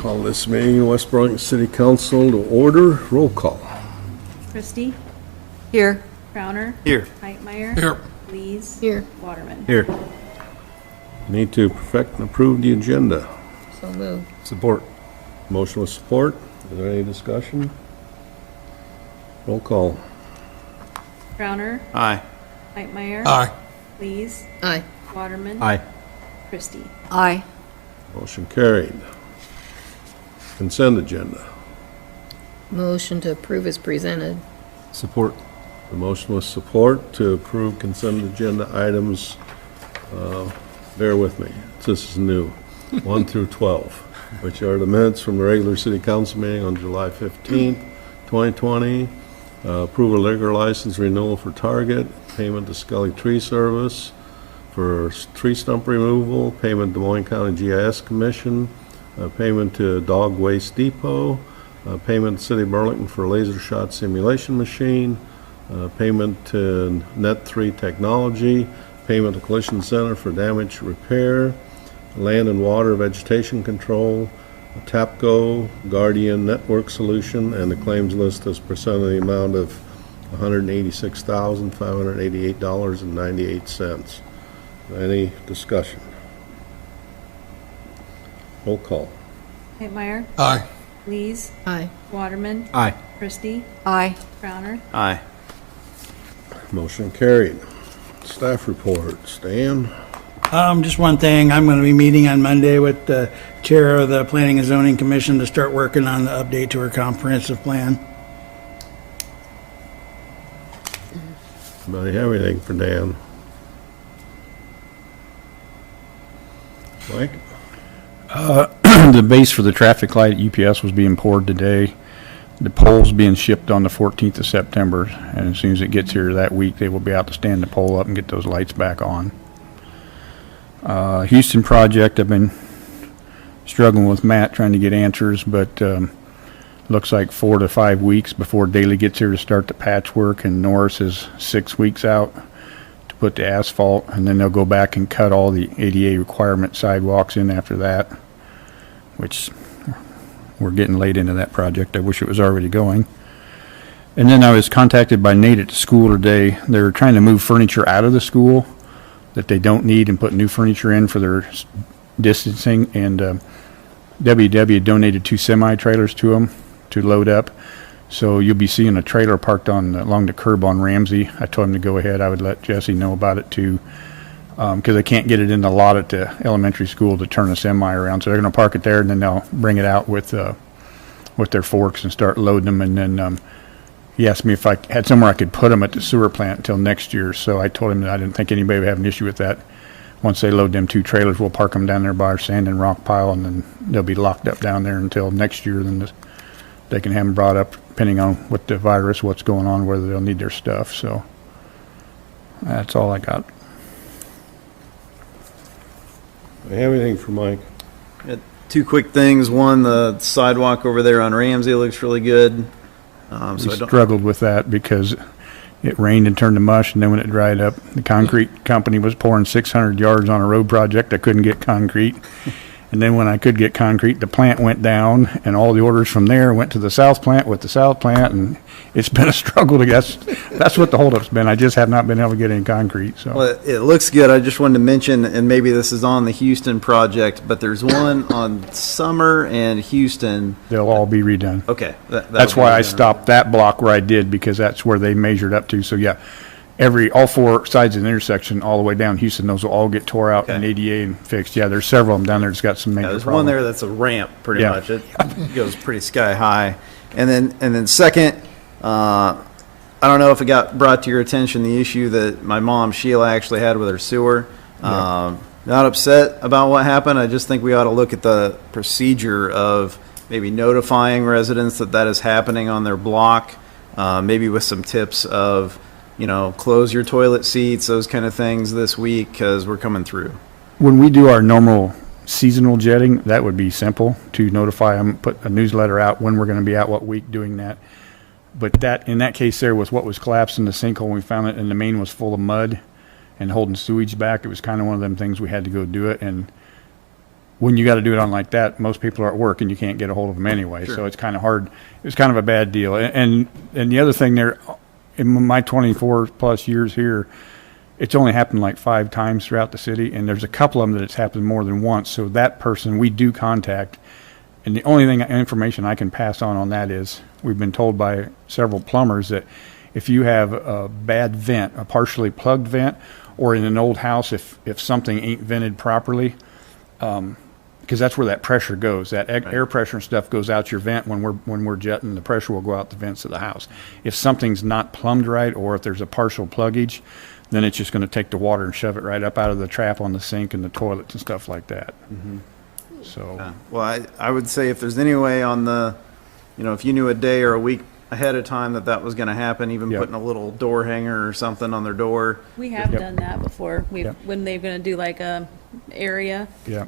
Call this meeting of West Burlington City Council to order. Roll call. Christie, Here. Crowner. Here. Heitmeyer. Here. Lees. Here. Waterman. Here. Need to perfect and approve the agenda. So moved. Support. Motion with support. Is there any discussion? Roll call. Crowner. Aye. Heitmeyer. Aye. Lees. Aye. Waterman. Aye. Christie. Aye. Motion carried. Consent agenda. Motion to approve is presented. Support. The motion with support to approve consent agenda items. Bear with me. This is new. 1 through 12, which are the minutes from the regular city council meeting on July 15th, 2020. Approval of liquor license renewal for Target, payment to Scully Tree Service for tree stump removal, payment to Des Moines County GIS Commission, payment to Dog Waste Depot, payment to City of Burlington for laser shot simulation machine, payment to Net3 Technology, payment to Collision Center for damage repair, land and water vegetation control, TAPCO, Guardian Network Solution, and the claims list as percent of the amount of $186,588.98. Any discussion? Roll call. Heitmeyer. Aye. Lees. Aye. Waterman. Aye. Christie. Aye. Crowner. Aye. Motion carried. Staff reports. Dan? Just one thing, I'm going to be meeting on Monday with the chair of the Planning and Zoning Commission to start working on the update to our comprehensive plan. Anybody have anything for Dan? Mike? The base for the traffic light at UPS was being poured today. The pole's being shipped on the 14th of September, and as soon as it gets here that week, they will be out to stand the pole up and get those lights back on. Houston project, I've been struggling with Matt trying to get answers, but looks like 4 to 5 weeks before Daly gets here to start the patchwork, and Norris is 6 weeks out to put the asphalt, and then they'll go back and cut all the ADA requirement sidewalks in after that, which we're getting late into that project. I wish it was already going. And then I was contacted by Nate at the school today. They're trying to move furniture out of the school that they don't need and put new furniture in for their distancing, and WW donated 2 semi-trailers to them to load up. So you'll be seeing a trailer parked along the curb on Ramsey. I told him to go ahead. I would let Jesse know about it too, because they can't get it in the lot at the elementary school to turn a semi around. So they're going to park it there, and then they'll bring it out with their forks and start loading them. And then he asked me if I had somewhere I could put them at the sewer plant until next year. So I told him that I didn't think anybody would have an issue with that. Once they load them 2 trailers, we'll park them down there by our sand and rock pile, and then they'll be locked up down there until next year. Then they can have them brought up, depending on what the virus, what's going on, whether they'll need their stuff. So that's all I got. Do you have anything for Mike? Got 2 quick things. One, the sidewalk over there on Ramsey looks really good. We struggled with that because it rained and turned to mush, and then when it dried up, the concrete company was pouring 600 yards on a road project. I couldn't get concrete. And then when I could get concrete, the plant went down, and all the orders from there went to the south plant with the south plant, and it's been a struggle to guess. That's what the holdup's been. I just have not been able to get any concrete. So. Well, it looks good. I just wanted to mention, and maybe this is on the Houston project, but there's one on Summer and Houston. They'll all be redone. Okay. That's why I stopped that block where I did, because that's where they measured up to. So yeah, all 4 sides of the intersection all the way down Houston, those will all get tore out and ADA and fixed. Yeah, there's several of them down there that's got some major there's problems. one there that's a ramp, pretty Yeah. much. It goes pretty sky high. And then second, I don't know if it got brought to your attention, the issue that my mom, Sheila, actually had with her sewer. Not upset about what happened. I just think we ought to look at the procedure of maybe notifying residents that is happening on their block, maybe with some tips of, close your toilet seats, those kind of things this week, because we're coming through. When we do our normal seasonal jetting, that would be simple to notify them, put a newsletter out when we're going to be out, what week doing that. But in that case there was what was collapsed in the sinkhole. We found it, and the main was full of mud and holding sewage back. It was kind of one of them things we had to go do it. And when you got to do it on like that, most people are at work and you can't get a hold of them anyway. So it's kind of hard. It was kind of a bad deal. And the other thing there, in my 24 plus years here, it's only happened like 5 times throughout the city, and there's a couple of them that it's happened more than once. So that person we do contact, and the only information I can pass on that is we've been told by several plumbers that if you have a bad vent, a partially plugged vent, or in an old house, if something ain't vented properly, because that's where that pressure goes. That air pressure and stuff goes out your vent when we're jetting. The pressure will go out the vents of the house. If something's not plumbed right, or if there's a partial pluggage, then it's just going to take the water and shove it right up out of the trap on the sink and the toilets and stuff like that. So, Yeah. Well, I would say if there's any way on the, if you knew a day or a week ahead of time that was going to happen, even Yep. putting a little door hanger or something on their door. We have Yep. done that before. Yep. When they're gonna do like a area, yeah.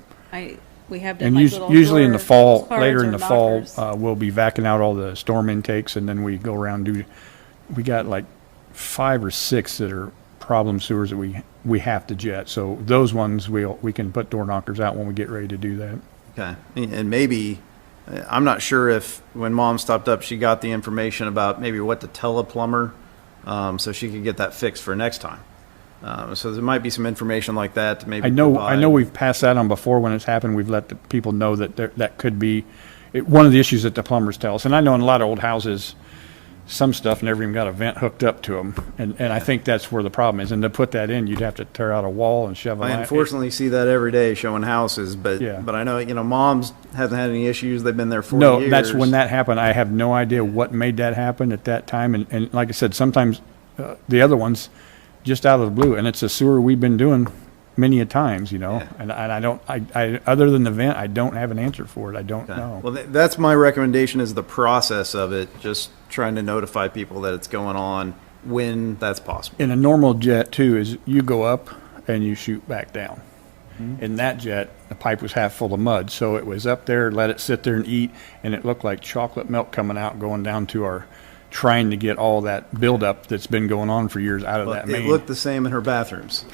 we have done And like little usually in the door fall, cards later or in the fall, knockers. we'll be vacuuming out all the storm intakes, and then we go around and we got like 5 or 6 that are problem sewers that we have to jet. So those ones we can put door knockers out when we get ready to do that. Okay. And maybe, I'm not sure if when Mom stopped up, she got the information about maybe what to tell a plumber, so she could get that fixed for next time. So there might be some information like that to maybe I know provide. we've passed that on before when it's happened. We've let the people know that that could be one of the issues that the plumbers tell us. And I know in a lot of old houses, some stuff never even got a vent hooked up to them. And I think that's where the problem is. And to put that in, you'd have to tear out a wall and shove a I line. unfortunately see that every day showing houses, but Yeah. but I know, Mom's hasn't had any issues. They've been there 40 No, years. that's when that happened. I have no idea what made that happen at that time. And like I said, sometimes the other ones just out of the blue. And it's a sewer we've been doing many a times, Yeah. and I don't, I other than the vent, I don't have an answer for it. I don't Okay. know. Well, that's my recommendation, is the process of it, just trying to notify people that it's going on when that's possible. In a normal jet too, is you go up and you shoot back down. In that jet, the pipe was half full of mud, so it was up there, let it sit there and eat, and it looked like chocolate milk coming out, going down to our, trying to get all that buildup that's been going on for years out of Well, that it main. looked the same in her bathrams.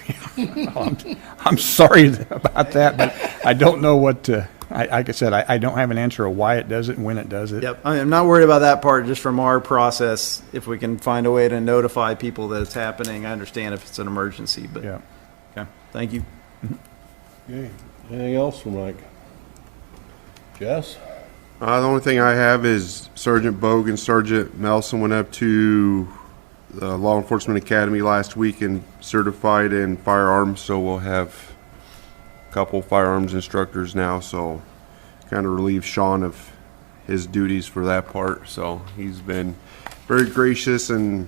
I'm sorry about that, but I don't know what to, like I said, I don't have an answer of why it does it and when it does it. Yep, I'm not worried about that part, just from our process. If we can find a way to notify people that it's happening, I understand if it's an emergency, but, Yeah. okay, thank you. Okay, anything else from Mike? Jess? The only thing I have is Sergeant Bogue and Sergeant Melson went up to the Law Enforcement Academy last week and certified in firearms, so we'll have a couple firearms instructors now, so kind of relieve Sean of his duties for that part. So he's been very gracious, and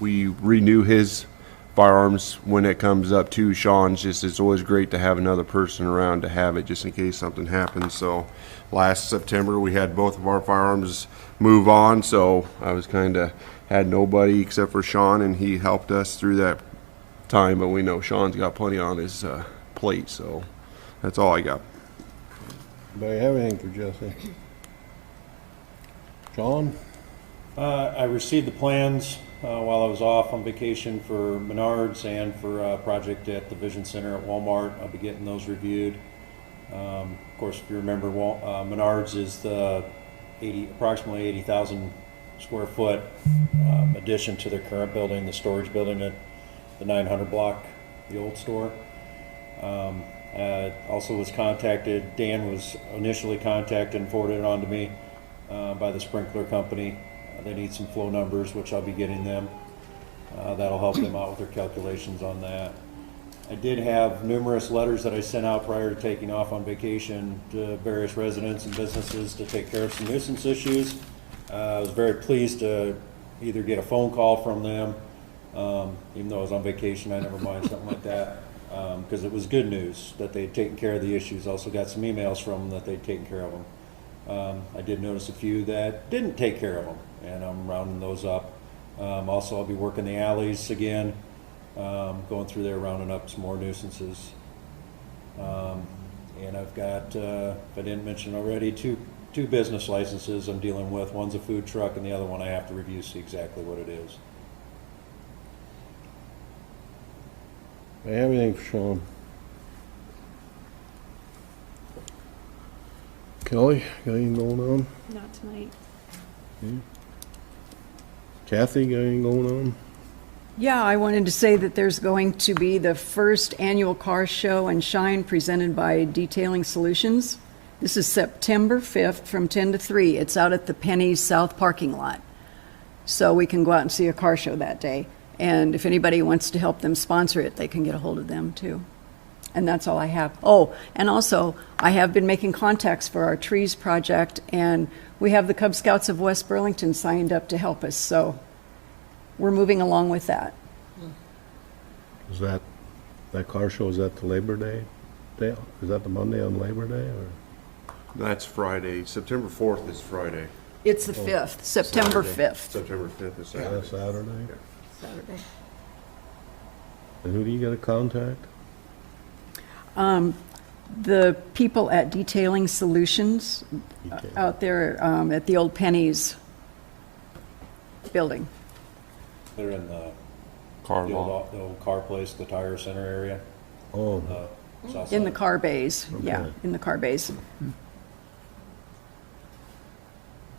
we renew his firearms when it comes up to Sean's. Just, it's always great to have another person around to have it just in case something happens. So last September we had both of our firearms move on, so I was kind of had nobody except for Sean, and he helped us through that time. But we know Sean's got plenty on his plate, so that's all I got. Anybody have anything for Jesse? John? I received the plans while I was off on vacation for Menards and for a project at the Vision Center at Walmart. I'll be getting those reviewed. Of course, if you remember, Menards is the approximately 80,000 square foot addition to their current building, the storage building at the 900 block, the old store. Also was contacted, Dan was initially contacted and forwarded it on to me by the sprinkler company. They need some flow numbers, which I'll be getting them. That'll help them out with their calculations on that. I did have numerous letters that I sent out prior to taking off on vacation to various residents and businesses to take care of some nuisance issues. I was very pleased to either get a phone call from them, even though I was on vacation, I never mind something like that, because it was good news that they'd taken care of the issues. Also got some emails from them that they'd taken care of them. I did notice a few that didn't take care of them, and I'm rounding those up. Also, I'll be working the alleys again, going through there, rounding up some more nuisances. And I've got, if I didn't mention already, two business licenses I'm dealing with. One's a food truck, and the other one I have to review, see exactly what it is. Anybody have anything for Sean? Kelly, got anything going on? Not tonight. Kathy, got anything going on? Yeah, I wanted to say that there's going to be the first annual car show and shine presented by Detailing Solutions. This is September 5th from 10 to 3. It's out at the Penny's South parking lot. So we can go out and see a car show that day. And if anybody wants to help them sponsor it, they can get a hold of them too. And that's all I have. Oh, and also, I have been making contacts for our trees project, and we have the Cub Scouts of West Burlington signed up to help us, so we're moving along with that. Is that car show, is that the Labor Day? Is that the Monday on Labor Day, or? That's Friday. September 4th is Friday. It's the 5th, September Saturday. 5th. September 5th is Saturday. That's Saturday? Saturday. And who do you get to contact? The people at Detailing Solutions out there at the old Penny's building. They're in the Car the lot. old car place, the tire center area. Oh, South In the side. car bays, yeah, Okay. in the car bays.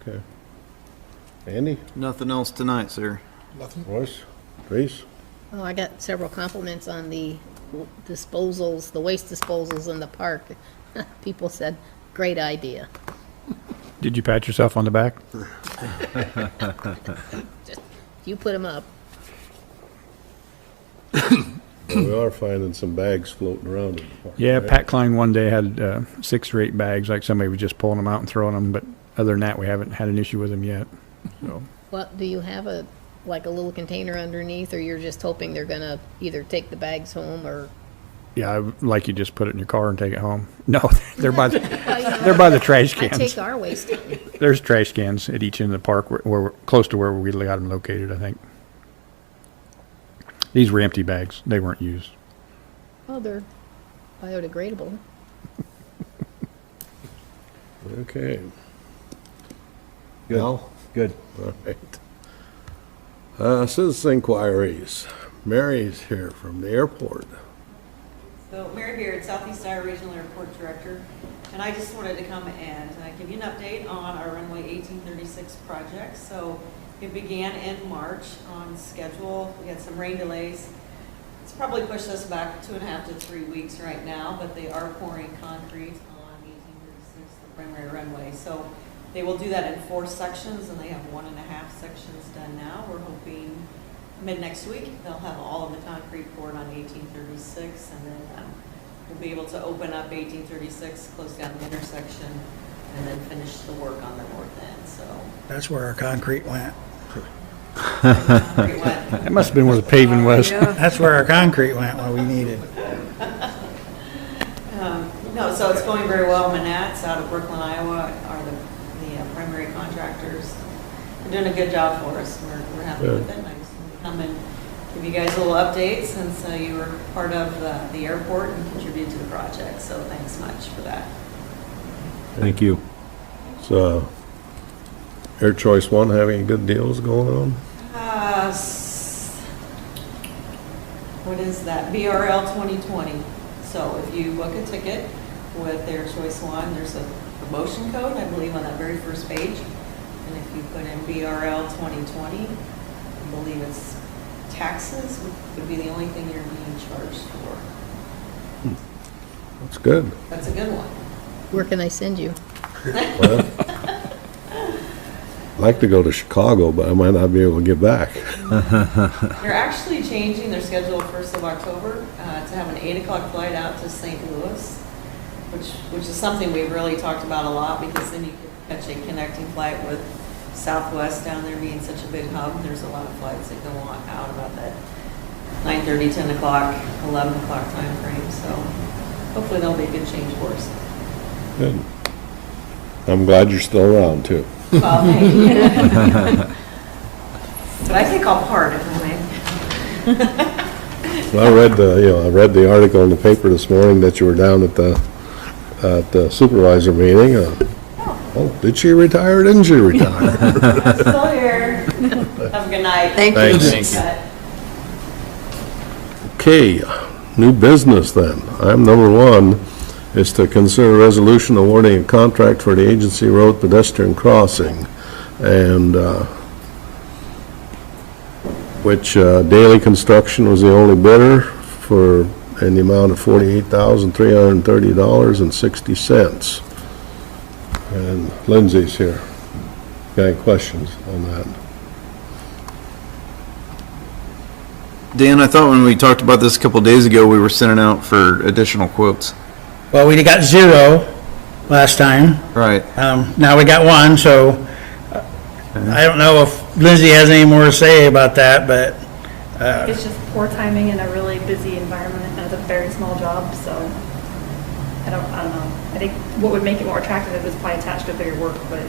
okay. Andy, Nothing else tonight, sir. Royce, Grace? Oh, I got several compliments on the disposals, the waste disposals in the park. People said, great idea. Did you pat yourself on the back? You put them up. We are finding some bags floating around in the park. Yeah, right? Pat Klein one day had 6 or 8 bags, like somebody was just pulling them out and throwing them, but other than that, we haven't had an issue with them yet. So, What, do you have a little container underneath, or you're just hoping they're gonna either take the bags home or? yeah, like you just put it in your car and take it home. No, they're by the, they're by the trash I cans. take our waste. There's trash cans at each end of the park where we're close to where we got them located, I think. These were empty bags. They weren't used. Oh, they're biodegradable. Okay. Good. Good. All right. Citizen inquiries. Mary's here from the airport. So Mary Beard, Southeast Iowa Regional Airport Director, and I just wanted to come and give you an update on our runway 1836 project. So it began in March on schedule. We had some rain delays. It's probably pushed us back 2.5 to 3 weeks right now, but they are pouring concrete on 1836, the primary runway. So they will do that in 4 sections, and they have 1.5 sections done now. We're hoping mid-next week, they'll have all of the concrete poured on 1836, and then we'll be able to open up 1836, close down the intersection, and then finish the work on the north end, so. That's where our concrete went. Concrete went. That must have been where the paving was. That's where our concrete went when we needed. No, so it's going very well. Manats out of Brooklyn, Iowa are the primary contractors. They're doing a good job for us. We're happy with it. And I just want to come and give you guys a little update since you were part of the airport and contributed to the project. So thanks much for that. Thank you. So, Air Choice One having good deals going on? What is that? BRL 2020. So if you book a ticket with Air Choice One, there's a promotion code, I believe, on that very first page. And if you put in BRL 2020, I believe it's taxes would be the only thing you're being charged for. That's good. That's a good one. Where can I send you? Well, I'd like to go to Chicago, but I might not be able to get back. They're actually changing their schedule 1st of October to have an 8 o'clock flight out to St. Louis, which is something we've really talked about a lot because then you can catch a connecting flight with Southwest down there being such a big hub. There's a lot of flights that go on out about that 9:30, 10 o'clock, 11 o'clock time frame. So hopefully that'll be a good change for us. Good. I'm glad you're still around, too. Well, thank you. But I take all part if I may. Well, I read the article in the paper this morning that you were down at the supervisor meeting. Oh, did she retire or didn't she retire? I'm still here. Have a good night. Thank you. Thanks. Bye. Okay, new business then. Item number 1, is to consider a resolution awarding a contract for the agency road pedestrian crossing, and which Daily Construction was the only bidder for, in the amount of $48,330.60. And Lindsay's here. Got any questions on that? Dan, I thought when we talked about this a couple days ago, we were sending out for additional quotes. Well, we got 0 last time. Right. Now we got 1, so I don't know if Lindsay has any more to say about that, but It's just poor timing in a really busy environment, and it's a very small job, so I don't know. I think what would make it more attractive if it's probably attached to bigger work, but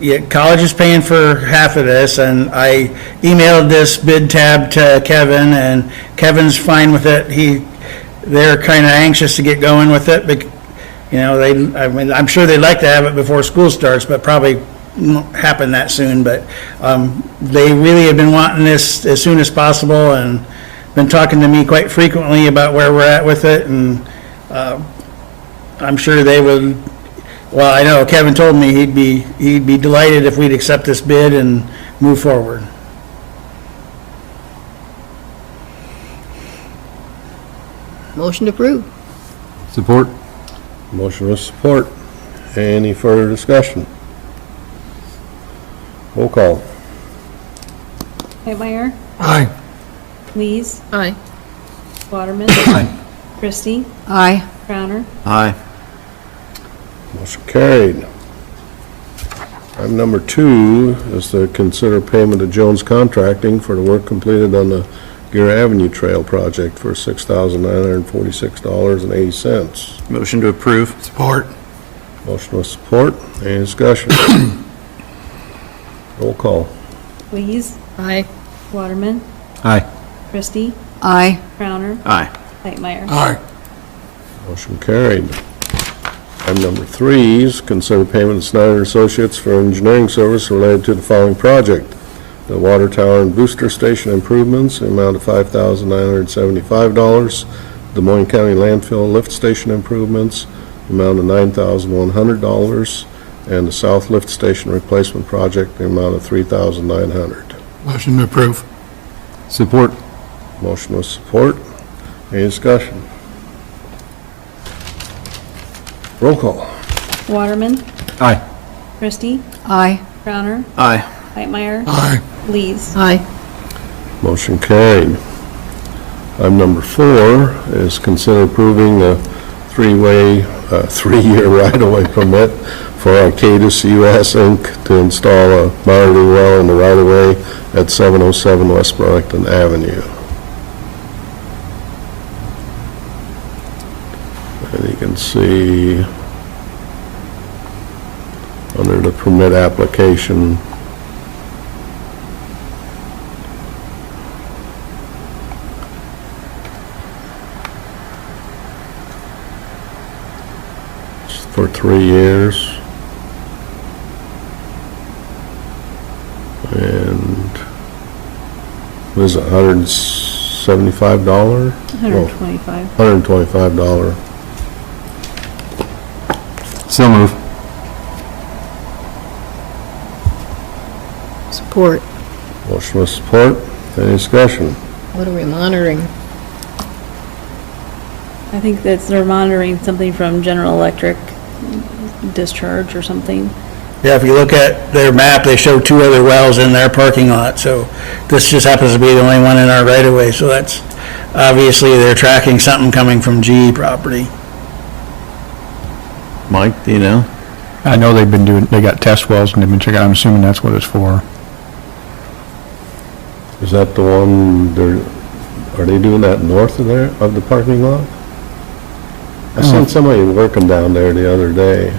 yeah, college is paying for half of this, and I emailed this bid tab to Kevin, and Kevin's fine with it. They're kind of anxious to get going with it, but, you know, I mean, I'm sure they'd like to have it before school starts, but probably won't happen that soon, but they really have been wanting this as soon as possible, and been talking to me quite frequently about where we're at with it, and I'm sure they would. Well, I know Kevin told me he'd be delighted if we'd accept this bid and move forward. Motion approved. Support? Motion with support. Any further discussion? Roll call. Whitmire, Aye. Lees, Aye. Waterman. Christie, Aye. Crowner. Aye. Motion carried. Item number 2 is to consider payment to Jones Contracting for the work completed on the Gear Avenue Trail project for $6,946.80. Motion to approve. Support? Motion with support. Any discussion? Roll call. Lees, Aye. Waterman, Aye. Christie, Aye. Crowner, Aye. Whitmire. Aye. Motion carried. Item number 3 is consider payment to Snyder Associates for engineering service related to the following project: the water tower and booster station improvements, the amount of $5,975. Des Moines County landfill lift station improvements, the amount of $9,100. And the south lift station replacement project, the amount of $3,900. Motion to approve. Support? Motion with support. Any discussion? Roll call. Waterman, Aye. Christie, Aye. Crowner, Aye. Whitmire. Aye. Lees. Aye. Motion carried. Item number 4 is consider approving a three-year right-of-way permit for Arcadis US Inc. to install a monitoring well in the right-of-way at 707 West Burlington Avenue. And you can see under the permit application, for 3 years. And was it $175? $125. $125. So move. Support. Motion with support. Any discussion? What are we monitoring? I think that's, they're monitoring something from General Electric discharge or something. Yeah, if you look at their map, they show 2 other wells in their parking lot, so this just happens to be the only one in our right-of-way, so that's, obviously, they're tracking something coming from GE property. Mike, do you know? I know they got test wells and they've been checking, I'm assuming that's what it's for. Is that the one, are they doing that north of there, of the parking lot? I seen somebody working down there the other day.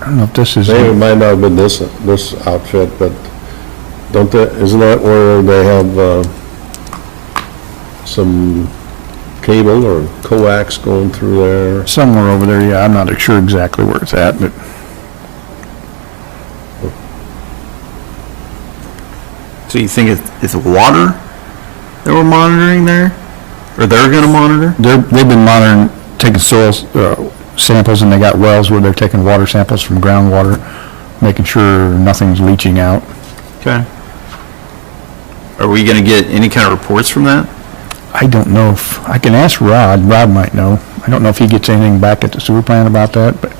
I don't know if this is, Maybe it might not have been this outfit, but isn't that where they have some cable or coax going through there? somewhere over there, yeah, I'm not sure exactly where it's at, but So you think it's water that we're monitoring there? Or they're gonna monitor? they've been monitoring taking soil samples, and they got wells where they're taking water samples from groundwater, making sure nothing's leaching out. Okay. Are we gonna get any kind of reports from that? I don't know if, I can ask Rod. Rod might know. I don't know if he gets anything back at the sewer plant about that, but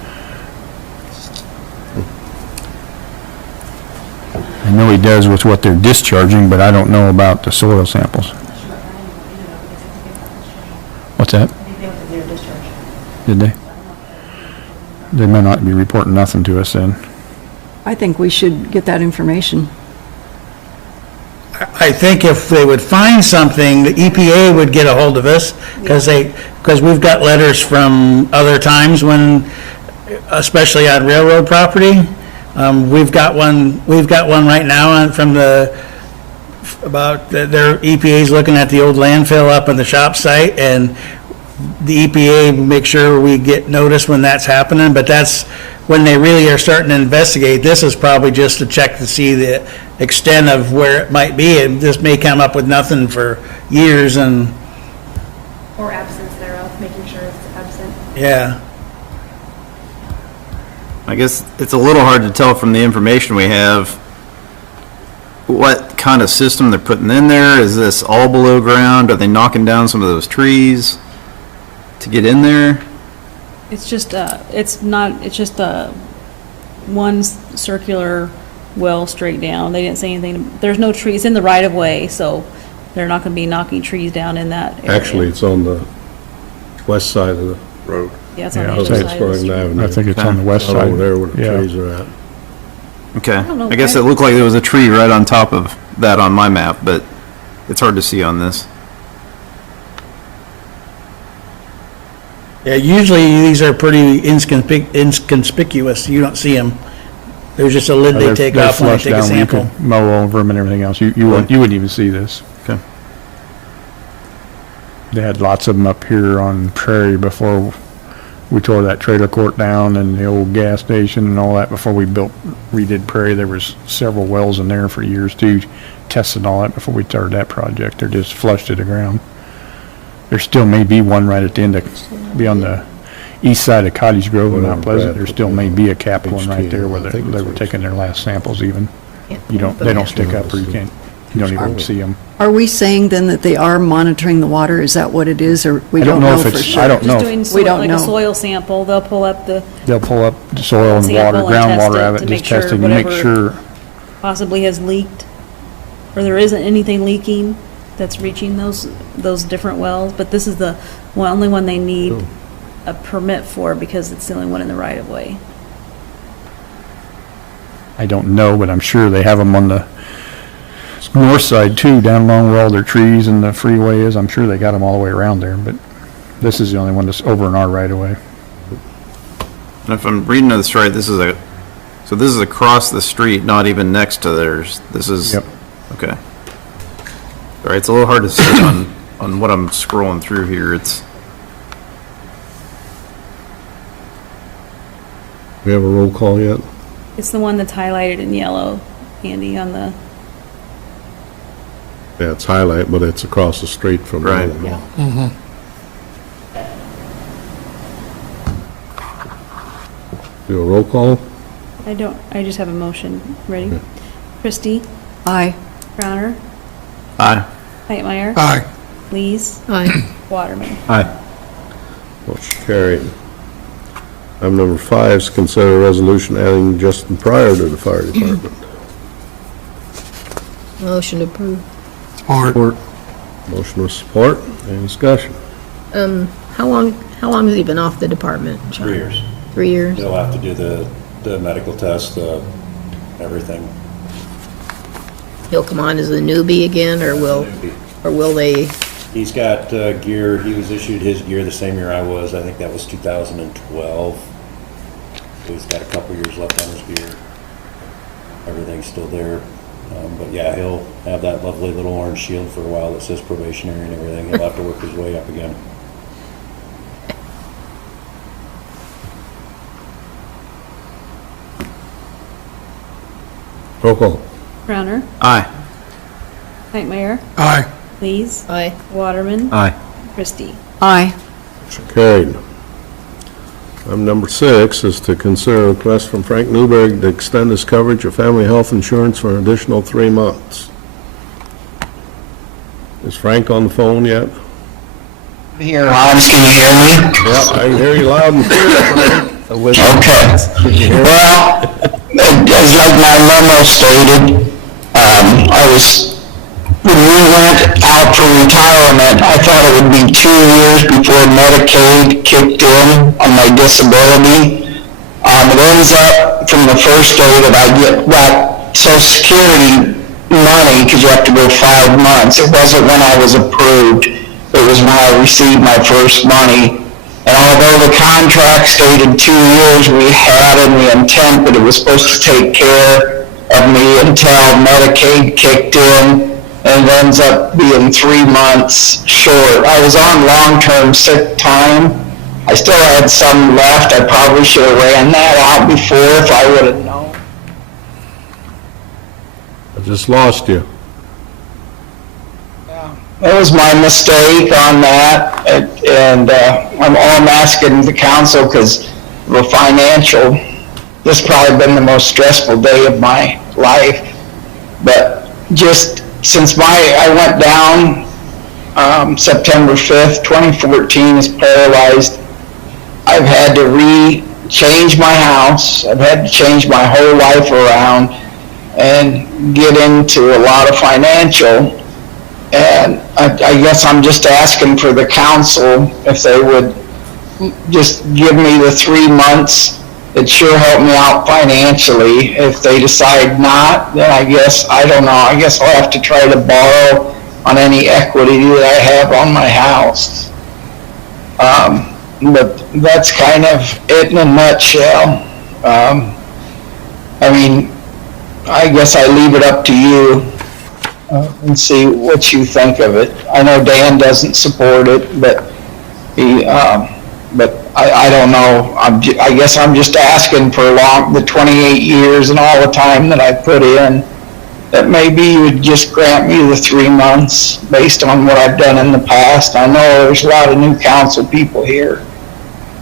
I know he does with what they're discharging, but I don't know about the soil samples. What's that? Did they? They may not be reporting nothing to us then. I think we should get that information. I think if they would find something, the EPA would get a hold of us, because we've got letters from other times when, especially on railroad property. We've got one right now from their EPA's looking at the old landfill up on the shop site, and the EPA make sure we get notice when that's happening, but that's when they really are starting to investigate. This is probably just to check to see the extent of where it might be, and this may come up with nothing for years, and, Or absence thereof, making sure it's absent. yeah. I guess it's a little hard to tell from the information we have what kind of system they're putting in there. Is this all below ground? Are they knocking down some of those trees to get in there? It's just, it's just one circular well straight down. They didn't say anything, there's no trees in the right of way, so they're not gonna be knocking trees down in that area. Actually, it's on the west side of the road. Yeah, it's on the Yeah, other it's side of the street. Avenue. I think it's on the west Out side. over there where the Yeah. trees are at. Okay. don't know. I guess it looked like there was a tree right on top of that on my map, but it's hard to see on this. Yeah, usually these are pretty inconspicuous, you don't see them. There's just a lid they take They're off when they flushed take a down where you sample. could mow over them and everything else. You wouldn't even see this. Okay. They had lots of them up here on Prairie before we tore that trailer court down and the old gas station and all that. Before we redid Prairie, there was several wells in there for years too, testing all that before we started that project. They're just flushed to the ground. There still may be one right at the end be on the east side of Cottage Grove in Mount Pleasant. There still may be a capped one right there where they were taking their last samples even. They don't stick up, or you don't even see them. Are we saying then that they are monitoring the water? Is that what it is, or we I don't know if for it's- sure? I don't know. Just doing We don't like a know. soil sample, they'll pull up the, They'll pull up the soil and Sample water, and test groundwater it out of to it, make just testing to sure make whatever- sure. possibly has leaked, or there isn't anything leaking that's reaching those different wells, but this is the only one they need a permit for, because it's the only one in the right of way. I don't know, but I'm sure they have them on the north side too, down along where all their trees and the freeway is. I'm sure they got them all the way around there, but this is the only one that's over in our right of way. And if I'm reading this right, this is across the street, not even next to theirs. This is, Yep. okay. All right, it's a little hard to see on what I'm scrolling through here. It's, We have a roll call yet? It's the one that's highlighted in yellow, Andy, on the, Yeah, it's highlight, but it's across the street from the Right. other one. Do a roll call? I just have a motion. Ready? Christie? Aye. Crowner? aye. Hightmeyer? Aye. Lees? Aye. Waterman? Aye. Motion carried. Item number 5 is consider a resolution adding Justin Pryor to the fire department. Motion approved. Support. Motion with support. Any discussion? How long has he been off the department, John? 3 years. 3 years? He'll have to do the medical test, everything. He'll come on as a newbie again, or will they? He's got gear, he was issued his gear the same year I was, I think that was 2012. So he's got a couple years left on his gear. Everything's still there. But yeah, he'll have that lovely little orange shield for a while that says probationary and everything. He'll have to work his way up again. Roll call. Crowner? Aye. Hightmeyer? Aye. Lees? Aye. Waterman? Aye. Christie? Aye. Motion carried. Item number 6 is to consider a request from Frank Newberg to extend his coverage of family health insurance for an additional 3 months. Is Frank on the phone yet? Here, Hans, can you hear me? Yeah, I can hear you loud and clear, Frank. Okay. Well, as like my memo stated, when we went out for retirement, I thought it would be 2 years before Medicaid kicked in on my disability. It ends up from the first day that I got Social Security money, because you have to go 5 months. It wasn't when I was approved. It was when I received my first money. And although the contract stated 2 years, we had in the intent that it was supposed to take care of me until Medicaid kicked in, and it ends up being 3 months short. I was on long-term sick time. I still had some left. I probably should have ran that out before if I would have known. I just lost you. That was my mistake on that, and I'm asking the council because of a financial, this has probably been the most stressful day of my life, but just since I went down September 5th, 2014 is paralyzed, I've had to change my house, I've had to change my whole life around and get into a lot of financial. And I guess I'm just asking for the council if they would just give me the 3 months. It'd sure help me out financially. If they decide not, then I guess, I don't know, I guess I'll have to try to borrow on any equity that I have on my house. But that's kind of it in a nutshell. I mean, I guess I leave it up to you. And see what you think of it. I know Dan doesn't support it, but I don't know. I guess I'm just asking for the 28 years and all the time that I put in, that maybe you would just grant me the 3 months based on what I've done in the past. I know there's a lot of new council people here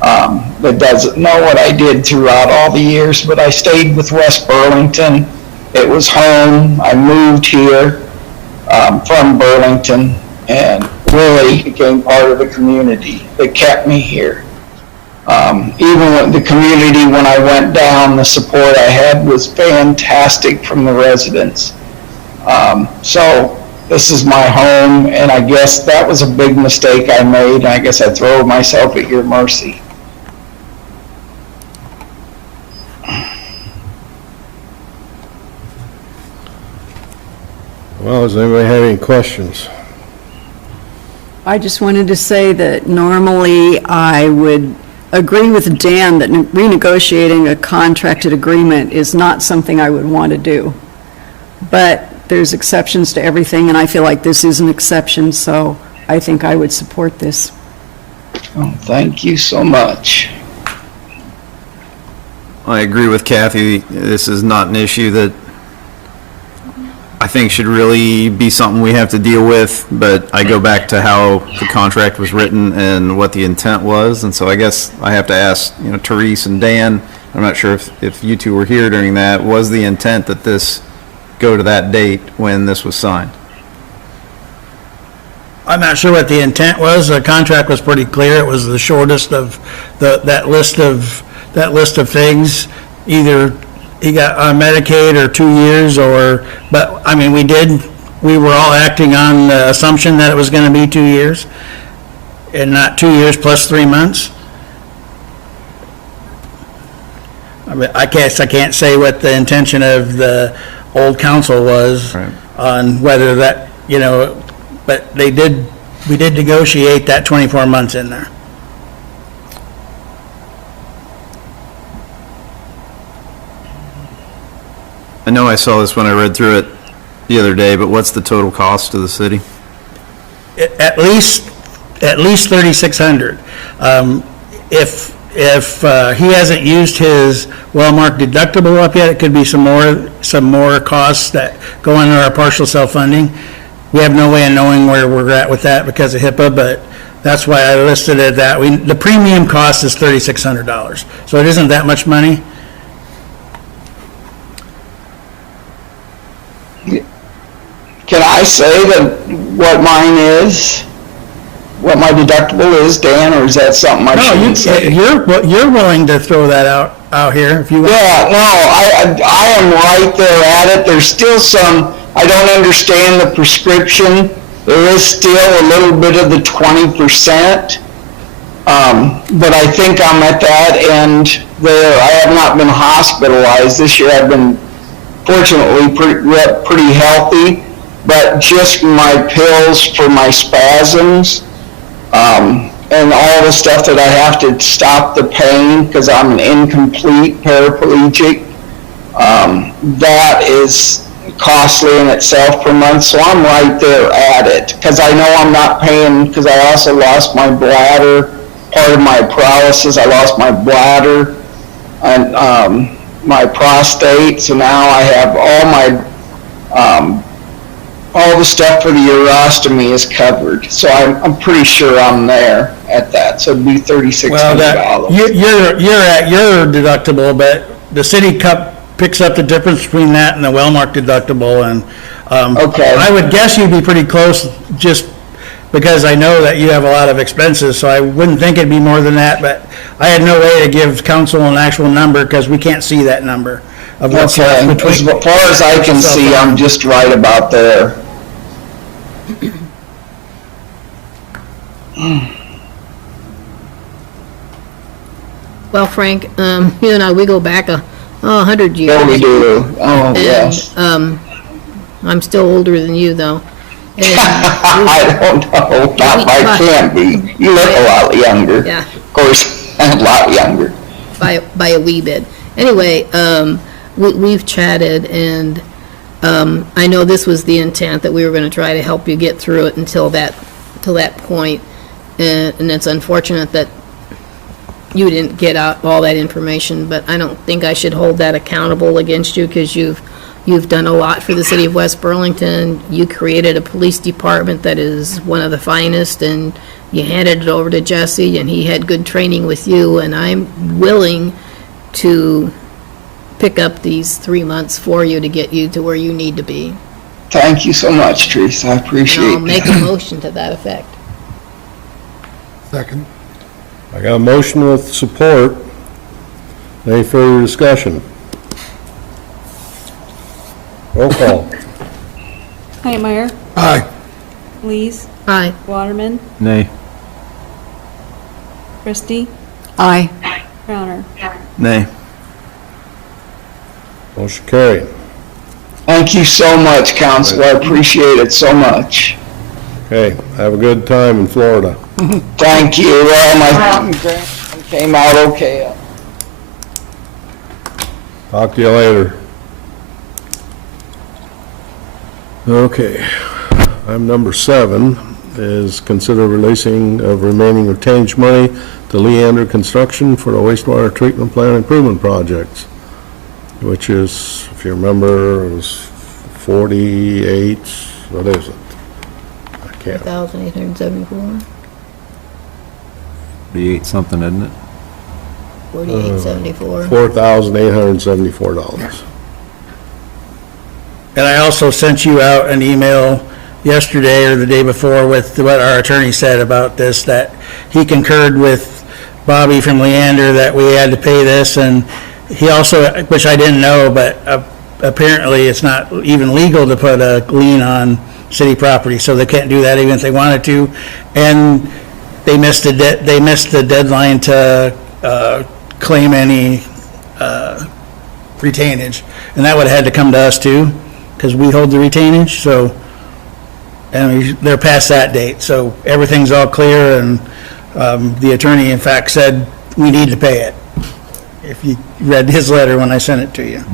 that doesn't know what I did throughout all the years, but I stayed with West Burlington. It was home. I moved here from Burlington and really became part of the community that kept me here. Even with the community, when I went down, the support I had was fantastic from the residents. So this is my home, and I guess that was a big mistake I made, and I guess I throw myself at your mercy. Well, does anybody have any questions? I just wanted to say that normally I would agree with Dan that renegotiating a contracted agreement is not something I would want to do. But there's exceptions to everything, and I feel like this is an exception, so I think I would support this. Oh, thank you so much. I agree with Kathy. This is not an issue that I think should really be something we have to deal with, but I go back to how the contract was written and what the intent was, and so I guess I have to ask, Therese and Dan, I'm not sure if you two were here during that, was the intent that this go to that date when this was signed? I'm not sure what the intent was. The contract was pretty clear. It was the shortest of that list of things. Either he got on Medicaid or 2 years, but I mean, we were all acting on the assumption that it was going to be 2 years and not 2 years plus 3 months. I mean, I guess I can't say what the intention of the old council was on whether that, but we did negotiate that 24 months in there. I know I saw this when I read through it the other day, but what's the total cost to the city? At least $3,600. If he hasn't used his well-marked deductible up yet, it could be some more costs that go under our partial self-funding. We have no way of knowing where we're at with that because of HIPAA, but That's why I listed it that. The premium cost is $3,600, so it isn't that much money. Can I say that what mine is? What my deductible is, Dan, or is that something I No, shouldn't say? you're willing to throw that out here if you want. Yeah, no, I am right there at it. There's still some, I don't understand the prescription. There is still a little bit of the 20%. But I think I'm at that end there. I have not been hospitalized this year. I've been fortunately pretty healthy, but just my pills for my spasms, and all the stuff that I have to stop the pain because I'm an incomplete paraplegic, that is costly in itself per month. So I'm right there at it because I know I'm not paying, because I also lost my bladder. Part of my paralysis, I lost my bladder and my prostate. So now I have all the stuff for the urostomy is covered. So I'm pretty sure I'm there at that. So it'd be $3,600. Well, you're at your deductible, but the city picks up the difference between that and the Wellmark deductible, and Okay. I would guess you'd be pretty close, just because I know that you have a lot of expenses, so I wouldn't think it'd be more than that, but I had no way to give council an actual number because we can't see that number of what's left Okay, between. as far as I can see, I'm just right about there. Well, Frank, you and I, we go back 100 years. Yeah, we do. Oh, And, yes. I'm still older than you, though. And I don't know. I can't be. You look a lot younger. Yeah. Of course, a lot younger. by a wee bit. Anyway, we've chatted, and I know this was the intent, that we were going to try to help you get through it until that point. And it's unfortunate that you didn't get out all that information, but I don't think I should hold that accountable against you, because you've done a lot for the city of West Burlington. You created a police department that is one of the finest, and you handed it over to Jesse, and he had good training with you, and I'm willing to pick up these 3 months for you to get you to where you need to be. Thank you so much, Teresa. I And appreciate I'll make a motion to that effect. Second. I got a motion with support. Any further discussion? Roll call. Hightmeyer, Aye. Lees, Aye. Waterman, Nay. Christie, Aye. Crowner. Nay. Motion carried. Thank you so much, Council. I appreciate it so much. Okay, have a good time in Florida. Thank you. Well, my grandson came out okay. Talk to you later. Okay, item number 7 is consider releasing of remaining retained money to Leander Construction for the wastewater treatment plant improvement projects, which is, if you remember, it was 48, what is it? I can't. 1,874, 48 something, isn't it? 4874. $4,874. And I also sent you out an email yesterday or the day before with what our attorney said about this, that he concurred with Bobby from Leander that we had to pay this, and he also, which I didn't know, but apparently it's not even legal to put a lien on city property, so they can't do that even if they wanted to. And they missed the deadline to claim any retainage, and that would have had to come to us too, because we hold the retainage. So, and they're past that date, so everything's all clear, and the attorney in fact said we need to pay it. If you read his letter when I sent it to you.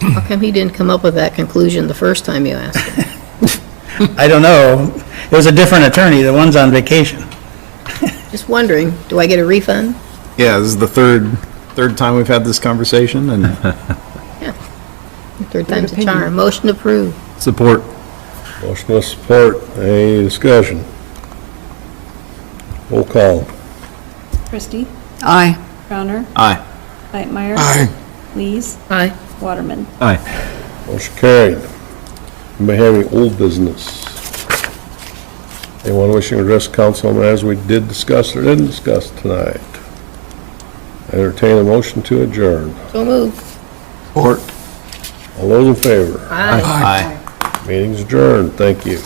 How come he didn't come up with that conclusion the first time you asked him? I don't know. It was a different attorney. The one's on vacation. Just wondering, do I get a refund? Yeah, this is the third time we've had this conversation, and Yeah. Third time's a charm. Motion approved. Support. Motion with support. Any discussion? Roll call. Christie, Aye. Crowner, Aye. Knightmeyer. Aye. Lees, Aye. Waterman. Aye. Motion carried. Anybody have any old business? Anyone wishing to address council on matters we did discuss or didn't discuss tonight? Entertain a motion to adjourn. So moved. Support. All those in favor? Aye. Aye. Meeting's adjourned. Thank you.